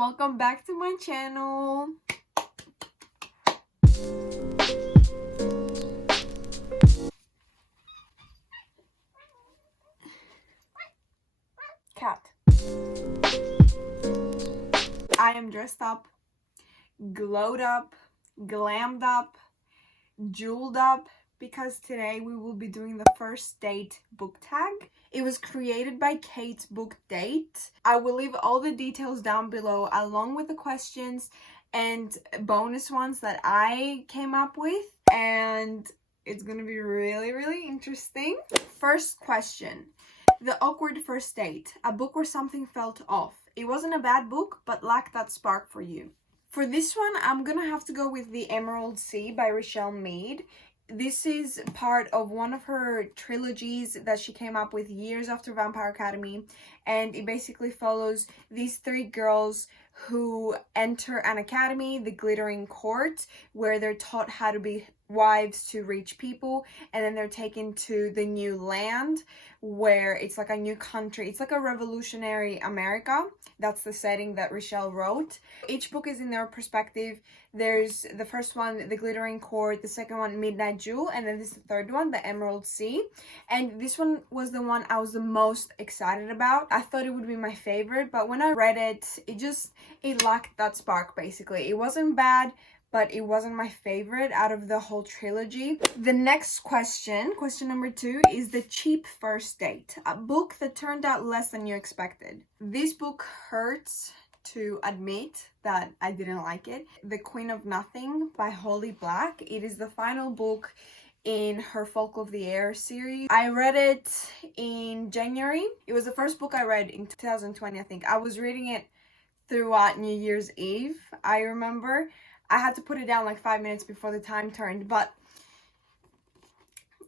Welcome back to my channel. Cat. I am dressed up, glowed up, glammed up, jeweled up, because today we will be doing the first date book tag. It was created by Kate's Book Date. I will leave all the details down below along with the questions and bonus ones that I came up with, and it's gonna be really interesting. First question. The awkward first date. A book where something felt off. It wasn't a bad book, but lacked that spark for you. For this one, I'm gonna have to go with The Emerald Sea by Richelle Mead. This is part of one of her trilogies that she came up with years after Vampire Academy, and it basically follows these three girls who enter an academy, the Glittering Court, where they're taught how to be wives to rich people, and then they're taken to the new land where it's like a new country. It's like a revolutionary America. That's the setting that Richelle wrote. Each book is in their perspective. There's the first one, The Glittering Court, the second one, Midnight Jewel, and then this is the third one, The Emerald Sea. And this one was the one I was the most excited about. I thought it would be my favorite, but when I read it, it lacked that spark basically. It wasn't bad, but it wasn't my favorite out of the whole trilogy. The next question number 2, is The Cheap First Date, a book that turned out less than you expected. This book hurts to admit that I didn't like it. The Queen of Nothing by Holly Black. It is the final book in her Folk of the Air series. I read it in January. It was the first book I read in 2020, I think. I was reading it throughout New Year's Eve, I remember. I had to put it down like 5 minutes before the time turned, but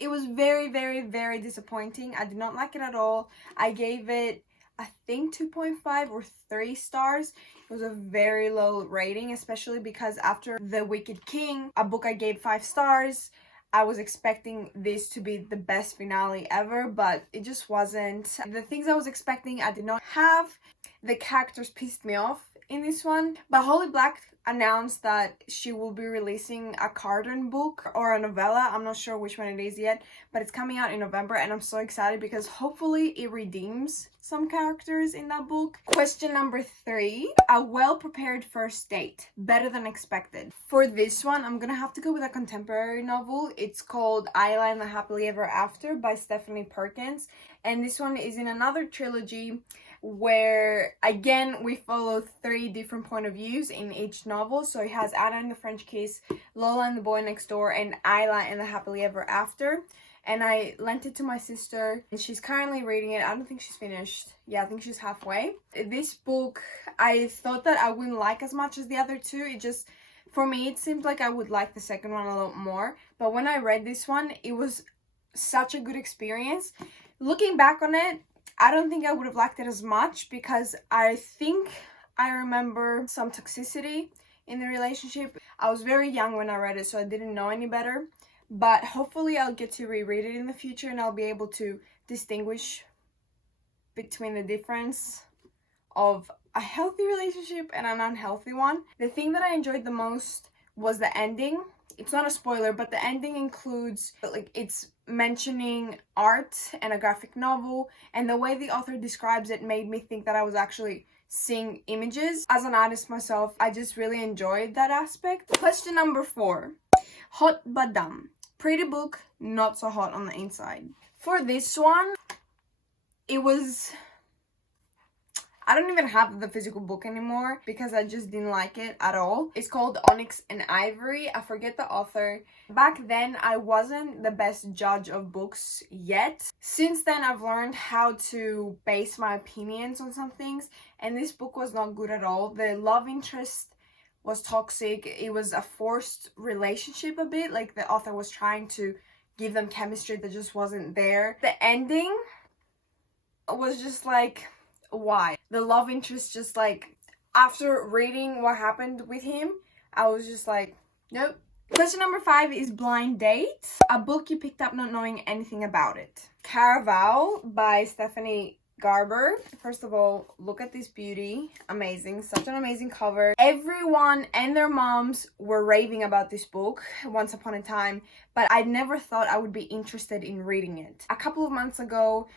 it was very disappointing. I did not like it at all. I gave it, I think, 2.5 or 3 stars. It was a very low rating, especially because after The Wicked King, a book I gave 5 stars, I was expecting this to be the best finale ever, but it just wasn't. The things I was expecting, I did not have. The characters pissed me off in this one, but Holly Black announced that she will be releasing a cartoon book or a novella. I'm not sure which one it is yet, but it's coming out in November, and I'm so excited because hopefully it redeems some characters in that book. Question number 3, a well-prepared first date, better than expected. For this one, I'm gonna have to go with a contemporary novel. It's called Isla and the Happily Ever After by Stephanie Perkins, and this one is in another trilogy where again we follow 3 different point of views in each novel. So it has Anna and the French Kiss, Lola and the Boy Next Door, and Isla and the Happily Ever After. And I lent it to my sister, and she's currently reading it. I don't think she's finished. Yeah, I think she's halfway. This book, I thought that I wouldn't like as much as the other 2. It just, for me, it seemed like I would like the second one a lot more. But when I read this one, it was such a good experience. Looking back on it, I don't think I would have liked it as much because I think I remember some toxicity in the relationship. I was very young when I read it, so I didn't know any better. But hopefully I'll get to reread it in the future, and I'll be able to distinguish between the difference of a healthy relationship and an unhealthy one. The thing that I enjoyed the most was the ending. It's not a spoiler, but the ending includes, like, it's mentioning art and a graphic novel, and the way the author describes it made me think that I was actually seeing images. As an artist myself, I just really enjoyed that aspect. Question number 4, hot but dumb. Pretty book, not so hot on the inside. For this one, it was, I don't even have the physical book anymore because I just didn't like it at all. It's called Onyx and Ivory. I forget the author. Back then, I wasn't the best judge of books yet. Since then, I've learned how to base my opinions on some things, and this book was not good at all. The love interest was toxic. It was a forced relationship a bit. Like, the author was trying to give them chemistry that just wasn't there. The ending was just like, why? The love interest, just like, after reading what happened with him, I was just like, nope. Question number 5 is Blind Date, a book you picked up not knowing anything about it. Caraval by Stephanie Garber. First of all, look at this beauty. Amazing. Such an amazing cover. Everyone and their moms were raving about this book once upon a time, but I never thought I would be interested in reading it. A couple of months ago,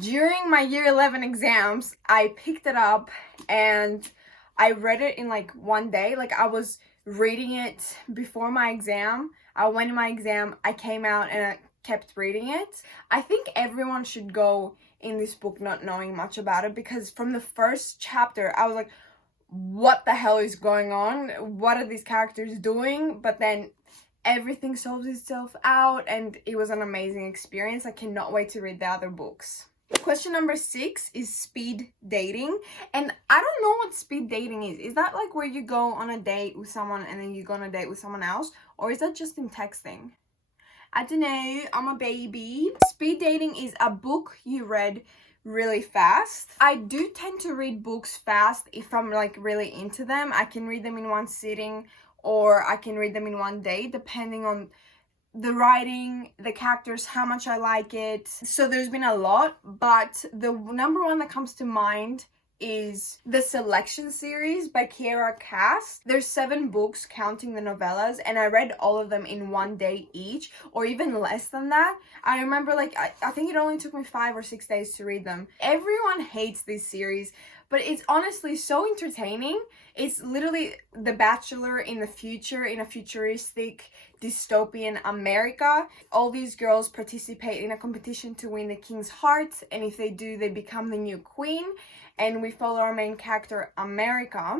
during my year 11 exams, I picked it up and I read it in like one day. Like, I was reading it before my exam. I went to my exam, I came out and I kept reading it. I think everyone should go in this book not knowing much about it, because from the first chapter I was like, what the hell is going on? What are these characters doing? But then everything solves itself out and it was an amazing experience. I cannot wait to read the other books. Question number 6 is speed dating. And I don't know what speed dating is. Is that like where you go on a date with someone and then you go on a date with someone else? Or is that just in texting? I don't know, I'm a baby. Speed dating is a book you read really fast. I do tend to read books fast if I'm like really into them. I can read them in one sitting or I can read them in one day, depending on the writing, the characters, how much I like it. So there's been a lot, but the number one that comes to mind is the Selection series by Kiera Cass. There's 7 books counting the novellas, and I read all of them in one day each, or even less than that. I remember like I think it only took me 5 or 6 days to read them. Everyone hates this series, but it's honestly so entertaining. It's literally The Bachelor in the future, in a futuristic dystopian America. All these girls participate in a competition to win the king's heart, and if they do, they become the new queen. And we follow our main character, America,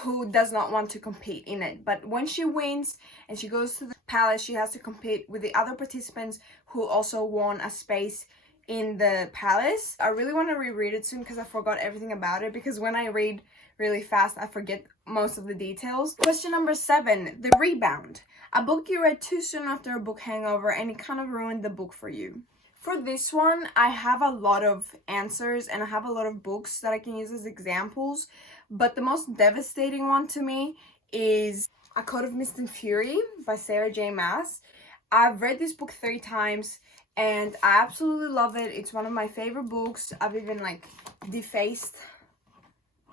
who does not want to compete in it. But when she wins and she goes to the palace, she has to compete with the other participants who also won a space in the palace. I really want to reread it soon because I forgot everything about it, because when I read really fast, I forget most of the details. Question number 7, The Rebound. A book you read too soon after a book hangover and it kind of ruined the book for you. For this one, I have a lot of answers and I have a lot of books that I can use as examples, but the most devastating one to me is A Code of Mist and Fury by Sarah J. Maas. I've read this book 3 times and I absolutely love it. It's one of my favorite books. I've even like defaced.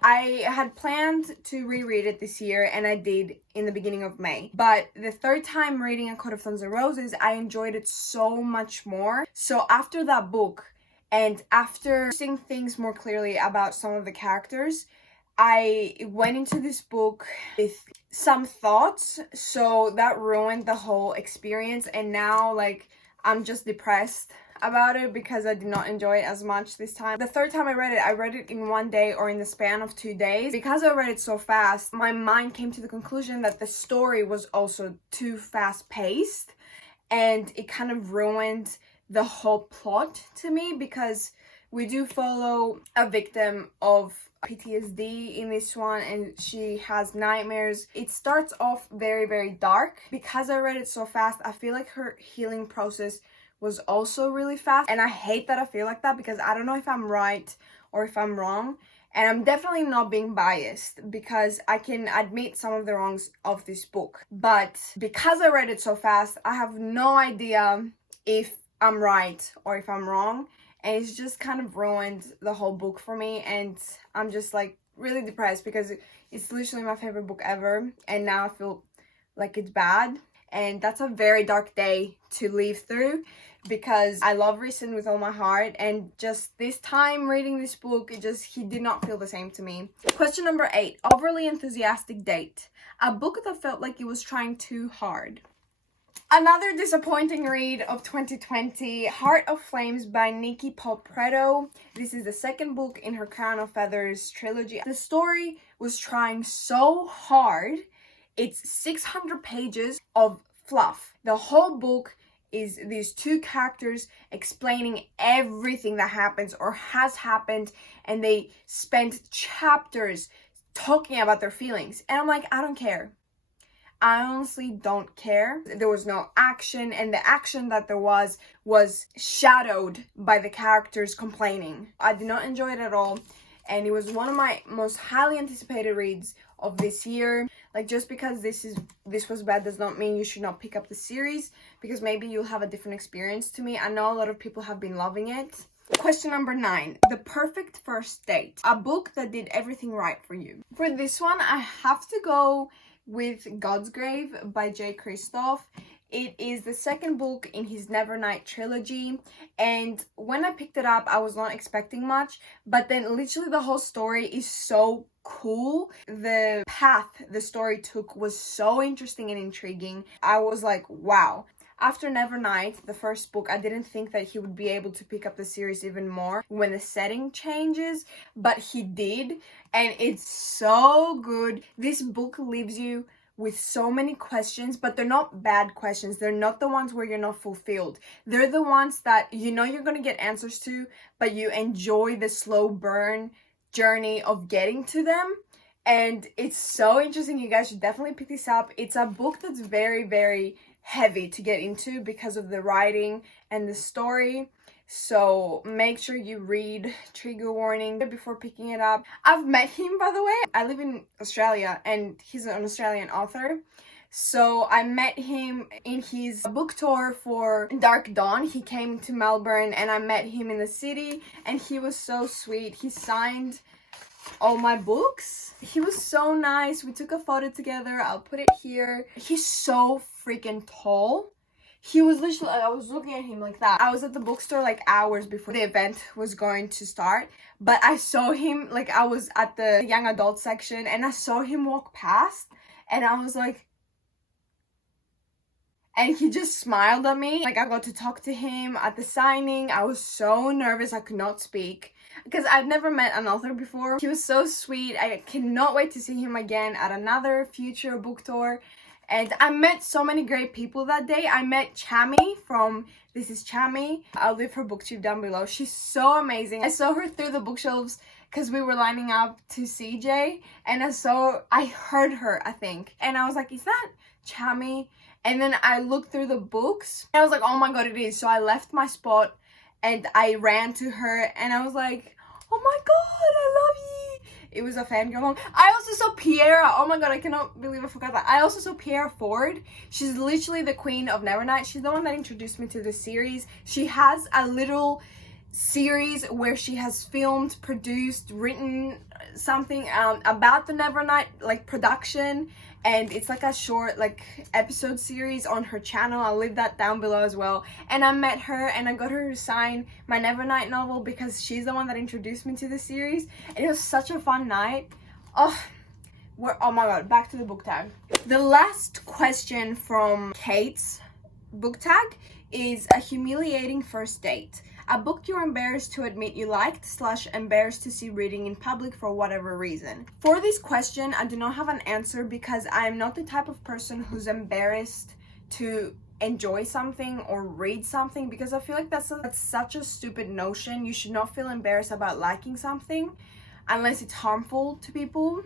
I had planned to reread it this year, and I did in the beginning of May. But the 3rd time reading A Court of Thorns and Roses, I enjoyed it so much more. So after that book, and after seeing things more clearly about some of the characters, I went into this book with some thoughts. So that ruined the whole experience, and now like I'm just depressed about it because I did not enjoy it as much this time. The 3rd time I read it in one day or in the span of 2 days. Because I read it so fast, my mind came to the conclusion that the story was also too fast-paced, and it kind of ruined the whole plot to me, because we do follow a victim of PTSD in this one, and she has nightmares. It starts off very, very dark. Because I read it so fast, I feel like her healing process was also really fast, and I hate that I feel like that, because I don't know if I'm right or if I'm wrong, and I'm definitely not being biased because I can admit some of the wrongs of this book, but because I read it so fast, I have no idea if I'm right or if I'm wrong, and it's just kind of ruined the whole book for me, and I'm just like really depressed because it's literally my favorite book ever, and now I feel like it's bad. And that's a very dark day to live through, because I love Rhysand with all my heart, and just this time reading this book, he did not feel the same to me. Question number 8, Overly Enthusiastic Date. A book that felt like it was trying too hard. Another disappointing read of 2020, Heart of Flames by Nikki Polpretto. This is the 2nd book in her Crown of Feathers trilogy. The story was trying so hard. It's 600 pages of fluff. The whole book is these 2 characters explaining everything that happens or has happened, and they spent chapters talking about their feelings. And I'm like, I don't care. I honestly don't care. There was no action, and the action that there was shadowed by the characters complaining. I did not enjoy it at all, and it was one of my most highly anticipated reads of this year. Like, just because this was bad does not mean you should not pick up the series, because maybe you'll have a different experience to me. I know a lot of people have been loving it, Question number 9. The perfect first date. A book that did everything right for you. For this one, I have to go with God's Grave by J. Kristoff. It is the second book in his Nevernight trilogy, and when I picked it up, I was not expecting much, but then literally the whole story is so cool. The path the story took was so interesting and intriguing. I was like, wow. After Nevernight, the first book, I didn't think that he would be able to pick up the series even more when the setting changes, but he did, and it's so good. This book leaves you with so many questions, but they're not bad questions. They're not the ones where you're not fulfilled. They're the ones that you know you're going to get answers to, but you enjoy the slow burn journey of getting to them. And it's so interesting. You guys should definitely pick this up. It's a book that's very, very heavy to get into because of the writing and the story. So make sure you read, trigger warning, before picking it up. I've met him, by the way. I live in Australia and he's an Australian author. So I met him in his book tour for Dark Dawn. He came to Melbourne and I met him in the city and he was so sweet. He signed all my books. He was so nice. We took a photo together. I'll put it here. He's so freaking tall. He was literally, I was looking at him like that. I was at the bookstore like hours before the event was going to start, but I saw him, like I was at the young adult section and I saw him walk past and I was like, and he just smiled at me. Like I got to talk to him at the signing. I was so nervous I could not speak because I've never met an author before. He was so sweet. I cannot wait to see him again at another future book tour. And I met so many great people that day. I met Chami from This Is Chami. I'll leave her booktube down below. She's so amazing. I saw her through the bookshelves because we were lining up to CJ. And I heard her, I think. And I was like, is that Chami? And then I looked through the books. And I was like, oh my god, it is. So I left my spot and I ran to her. And I was like, oh my god, I love you. It was a fangirl moment. I also saw Piera. Oh my god, I cannot believe I forgot that. I also saw Piera Ford. She's literally the queen of Nevernight. She's the one that introduced me to the series. She has a little series where she has filmed, produced, written something about the Nevernight like production, and it's like a short like episode series on her channel. I'll leave that down below as well. And I met her and I got her to sign my Nevernight novel because she's the one that introduced me to the series, and it was such a fun night. Oh my god, back to the book tag. The last question from Kate's book tag is a humiliating first date. A book you're embarrassed to admit you liked / embarrassed to see reading in public for whatever reason. For this question, I do not have an answer because I am not the type of person who's embarrassed to enjoy something or read something, because I feel like that's such a stupid notion. You should not feel embarrassed about liking something unless it's harmful to people,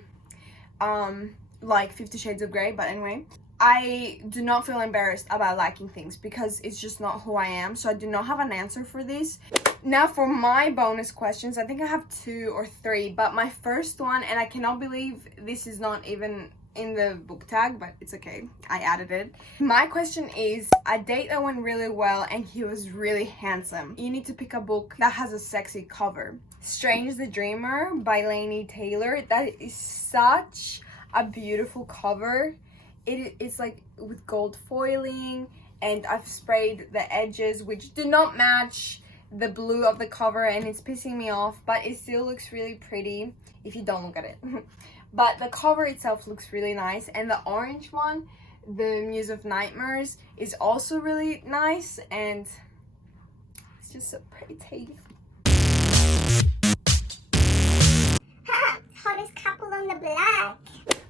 like 50 Shades of Grey. But anyway, I do not feel embarrassed about liking things because it's just not who I am. So I do not have an answer for this. Now for my bonus questions, I think I have 2 or 3, but my first one, and I cannot believe this is not even in the book tag, but it's okay, I added it. My question is a date that went really well and he was really handsome. You need to pick a book that has a sexy cover. Strange the Dreamer by Laini Taylor. That is such a beautiful cover. It's like with gold foiling, and I've sprayed the edges which do not match the blue of the cover, and it's pissing me off, but it still looks really pretty if you don't look at it. But the cover itself looks really nice, and the orange one, the Muse of Nightmares, is also really nice, and it's just so pretty. Hottest couple on the block.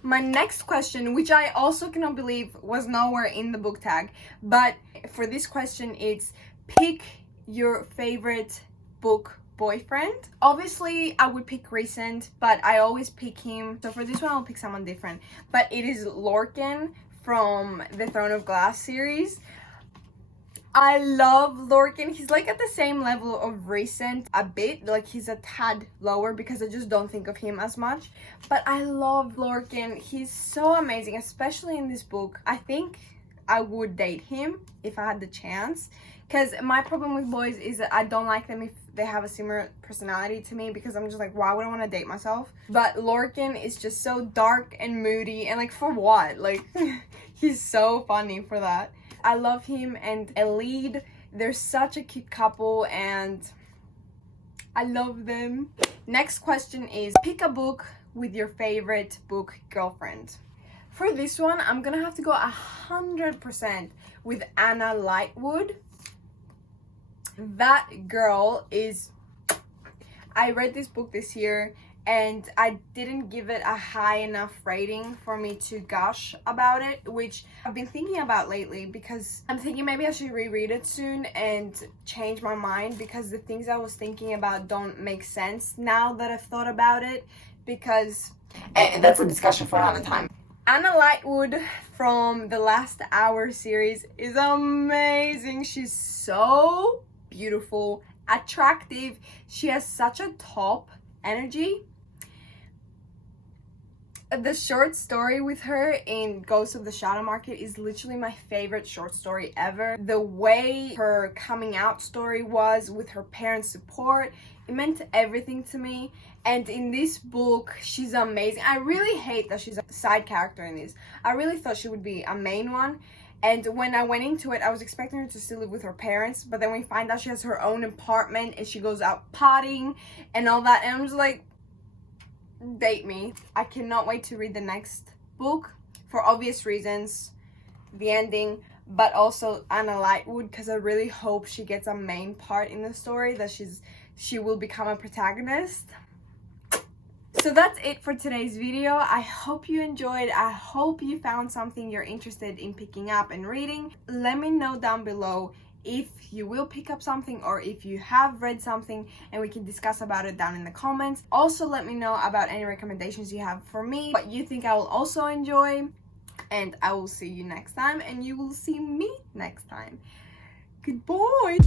My next question, which I also cannot believe was nowhere in the book tag, but for this question it's pick your favorite book boyfriend. Obviously I would pick recent, but I always pick him, so for this one I'll pick someone different, but it is Lorcan from the Throne of Glass series. I love Lorcan. He's like at the same level of recent, a bit, like he's a tad lower because I just don't think of him as much, but I love Lorcan. He's so amazing, especially in this book. I think I would date him if I had the chance, because my problem with boys is that I don't like them if they have a similar personality to me, because I'm just like, why would I want to date myself? But Lorcan is just so dark and moody, and like, for what? Like, he's so funny for that. I love him and Elide. They're such a cute couple and I love them. Next question is, pick a book with your favorite book girlfriend. For this one, I'm gonna have to go 100% with Anna Lightwood. That girl is... I read this book this year and I didn't give it a high enough rating for me to gush about it, which I've been thinking about lately, because I'm thinking maybe I should reread it soon and change my mind, because the things I was thinking about don't make sense now that I've thought about it, because... And that's a discussion for another time. Anna Lightwood from the Last Hour series is amazing. She's so beautiful, attractive. She has such a top energy. The short story with her in Ghost of the Shadow Market is literally my favorite short story ever. The way her coming out story was, with her parents' support, it meant everything to me. And in this book, she's amazing. I really hate that she's a side character in this. I really thought she would be a main one. And when I went into it, I was expecting her to still live with her parents, but then we find out she has her own apartment and she goes out partying and all that, and I'm just like, date me. I cannot wait to read the next book, for obvious reasons, the ending, but also Anna Lightwood, because I really hope she gets a main part in the story, that she will become a protagonist. So that's it for today's video. I hope you enjoyed. I hope you found something you're interested in picking up and reading. Let me know down below if you will pick up something or if you have read something, and we can discuss about it down in the comments. Also, let me know about any recommendations you have for me, what you think I will also enjoy, and I will see you next time, and you will see me next time. Goodbye.